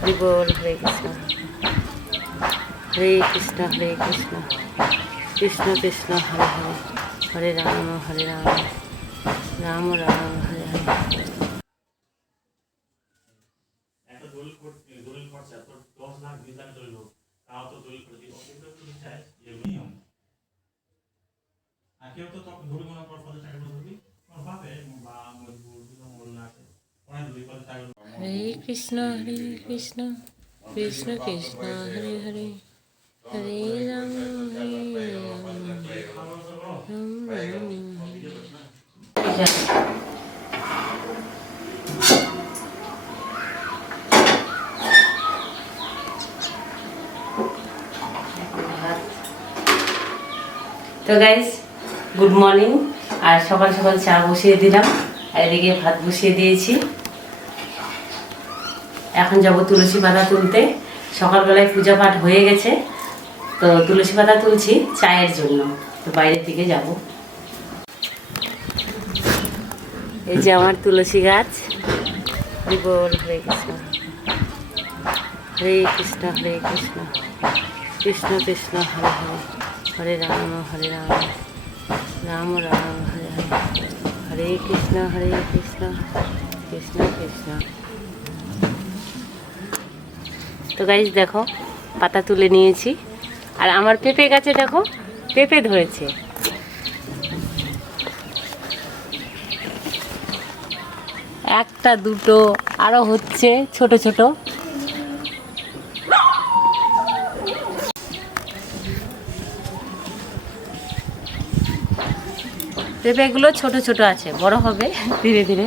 হরি বল। হরে কৃষ্ণ হরে কৃষ্ণ হরে কৃষ্ণ কৃষ্ণ কৃষ্ণ হরে হরে হরে রাম রাম রাম হরে হরে। হরে কৃষ্ণ কৃষ্ণ কৃষ্ণ হরে হরে হরে রাম রাম রাম। তো guys good morning. আর সকাল সকাল চা বসিয়ে দিলাম, আর এদিকে ভাত বসিয়ে দিয়েছি। এখন যাব তুলসী পাতা তুলতে। সকালবেলায় পূজা পাঠ হয়ে গেছে, তো তুলসী পাতা তুলছি চায়ের জন্য। তো বাইরের দিকে যাব। এই যে আমার তুলসী গাছ। হরি বল। হরে কৃষ্ণ হরে কৃষ্ণ হরে কৃষ্ণ কৃষ্ণ কৃষ্ণ হরে হরে হরে রাম রাম রাম হরে হরে হরে কৃষ্ণ কৃষ্ণ কৃষ্ণ। তো গাইস দেখো পাতা তুলে নিয়েছি। আর আমার পেঁপে গাছে দেখো পেঁপে ধরেছে। একটা দুটো আরো হচ্ছে ছোট ছোট। পেঁপেগুলো ছোট ছোট আছে, বড় হবে ধীরে ধীরে।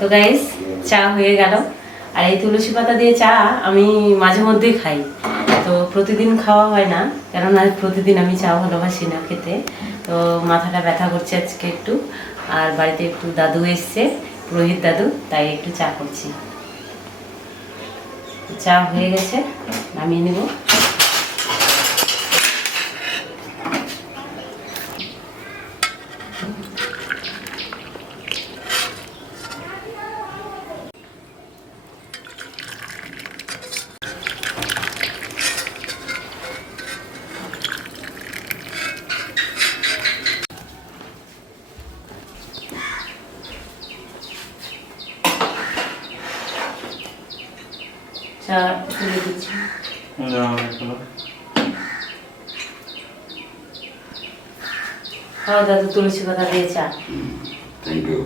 তো গাইস চা হয়ে গেল। আর এই তুলসী পাতা দিয়ে চা আমি মাঝে মধ্যেই খাই, তো প্রতিদিন খাওয়া হয় না, কেননা প্রতিদিন আমি চা ভালোবাসি না খেতে। তো মাথাটা ব্যথা করছে আজকে একটু, আর বাড়িতে একটু দাদু এসছে, পুরোহিত দাদু, তাই একটু চা করছি। চা হয়ে গেছে, নামিয়ে নেব। চা তুলে দিচ্ছি। খাওয়া দাদু তুলসী পাতা দিয়ে চা। Thank you.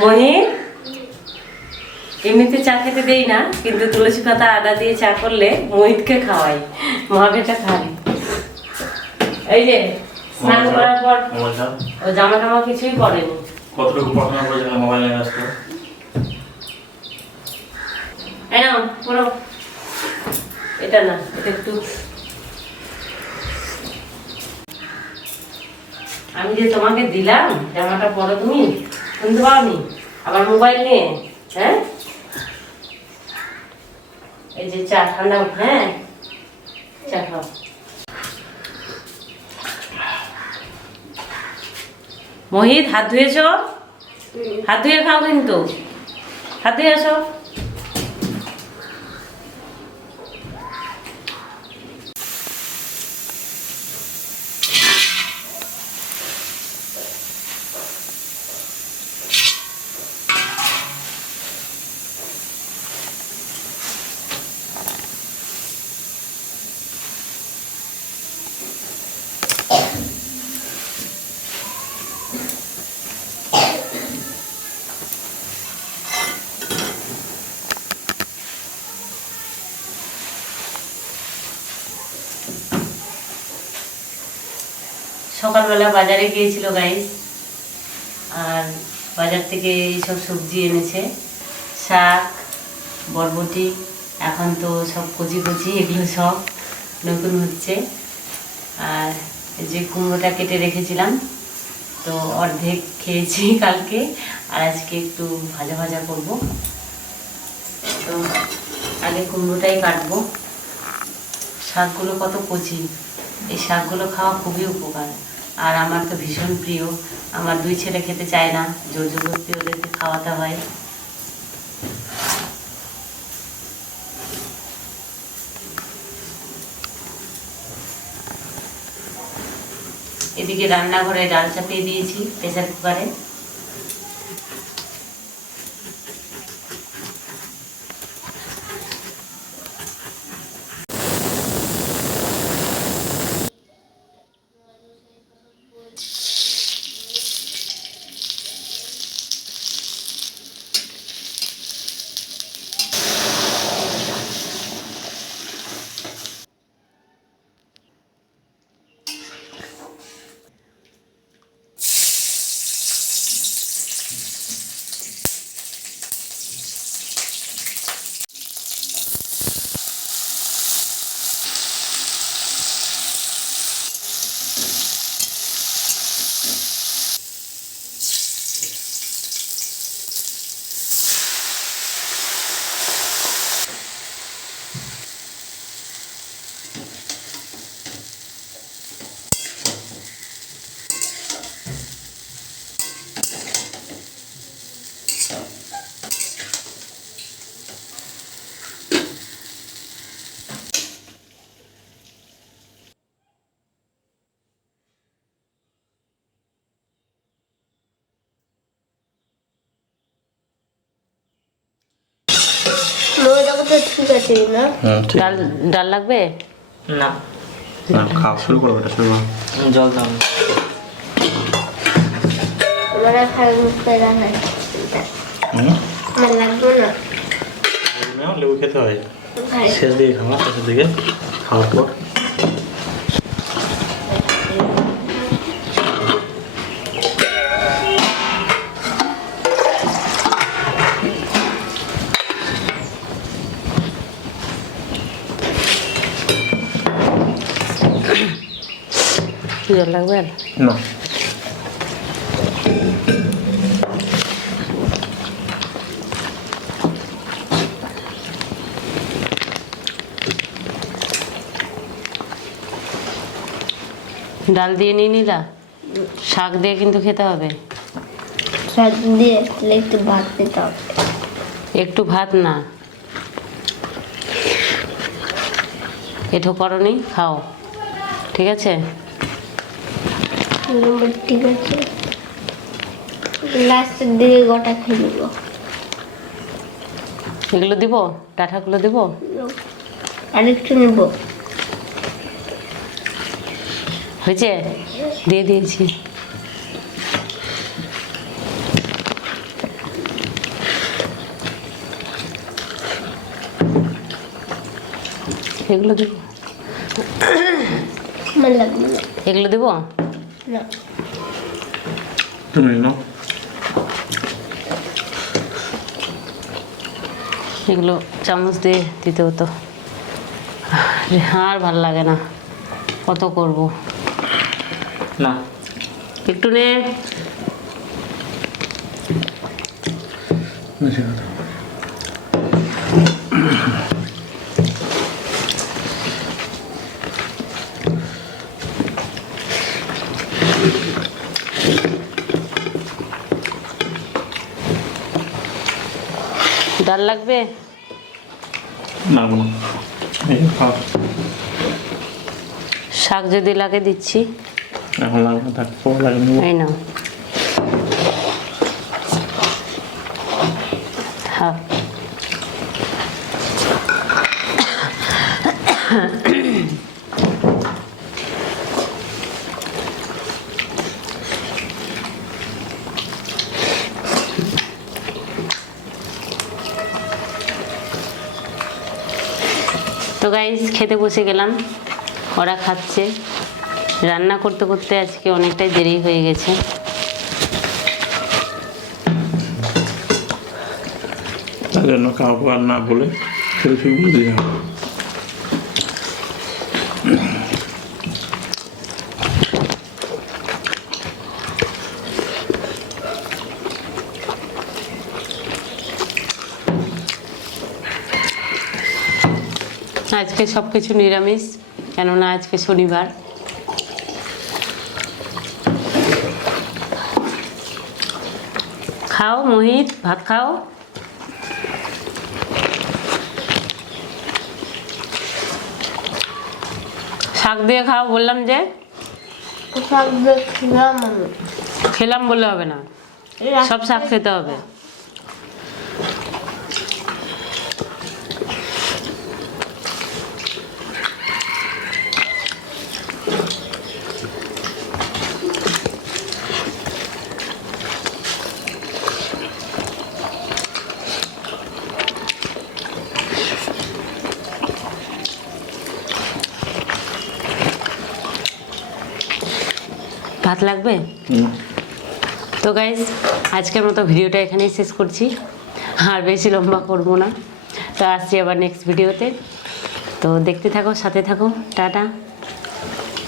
মনি এমনিতে চা খেতে দেই না, কিন্তু তুলসী পাতা আদা দিয়ে চা করলে মোহিতকে খাওয়াই, মহাবেটা খাই। এই যে স্নান করার পর ও জামা টামা কিছুই পরেনি। কতটুকু পড়াশোনা করেছেন মোবাইল নিয়ে আসতো? এই নাও পড়ো। এটা না, এটা একটু আমি যে তোমাকে দিলাম জামাটা পরো, তুমি শুনতে পাওনি? আবার মোবাইল নিয়ে। হ্যাঁ এই যে চা ঠান্ডা। হ্যাঁ চা খাও। মোহিত হাত ধুয়েছ? হাত ধুয়ে খাও, কিন্তু হাত ধুয়ে আসো। সকালবেলা বাজারে গিয়েছিল গাইস, আর বাজার থেকে এইসব সবজি এনেছে, শাক, বরবটি, এখন তো সব কচি কচি, এগুলো সব নতুন হচ্ছে। আর এই যে কুমড়োটা কেটে রেখেছিলাম, তো অর্ধেক খেয়েছি কালকে, আর আজকে একটু ভাজা ভাজা করব। তো আগে কুমড়োটাই কাটবো। শাকগুলো কত কচি, এই শাকগুলো খাওয়া খুবই উপকার, আর আমার তো ভীষণ প্রিয়। আমার দুই ছেলে খেতে চায় না, জোর জবরদস্তি ওদেরকে খাওয়াতে হয়। এদিকে রান্নাঘরে ডাল চাপিয়ে দিয়েছি প্রেসার কুকারে। ঠিক আছে না? ডাল ডাল লাগবে না না, খাওয়া শুরু করো, এটা শুরু করো। জল দাও। আমার খাই মুখে রাখা আমার লাগবে না। লেবু খেতে হয় খাই শেষ দিকে, খাওয়া শেষের দিকে খাওয়ার পর। জল লাগবে আর? না, ডাল দিয়ে নিয়ে নিলা, শাক দিয়ে কিন্তু খেতে হবে। শাক দিয়ে একটু ভাত দিতে হবে। একটু ভাত না, এঠো করনি, খাও, ঠিক আছে? ঠিক আছে, লাস্টের দিকে গোটা খেয়ে নিব। এগুলো দিব, ডাঁটাগুলো দিব। আরেকটু নেব। হয়েছে, দিয়ে দিয়েছি। এগুলো দিব, আমার লাগবে না। এগুলো দিব না, তুমি নাও। এগুলো চামচ দিয়ে দিতে হতো, আর ভাল লাগে না, কত করব। না, একটু নে। বেশি কথা। ডাল লাগবে? না, না, এই খাও। শাক যদি লাগে দিচ্ছি। এখন লাগবে না, থাক, পরে লাগে নেবো। এই নাও, হ্যাঁ। তো গাইস, খেতে বসে গেলাম, ওরা খাচ্ছে, রান্না করতে করতে আজকে অনেকটাই দেরি হয়ে গেছে। তার জন্য কাউকে আর না বলে শুধু বলে দিলাম। আজকে সব কিছু নিরামিষ, কেননা আজকে শনিবার। খাও মোহিত, ভাত খাও। শাক দিয়ে খাও বললাম যে। শাক দিয়ে খেলাম আমি। খেলাম বললে হবে না, সব শাক খেতে হবে। ভাত লাগবে? তো গাইজ আজকের মতো ভিডিওটা এখানেই শেষ করছি, আর বেশি লম্বা করবো না। তো আসছি আবার নেক্সট ভিডিওতে। তো দেখতে থাকো, সাথে থাকো। টাটা।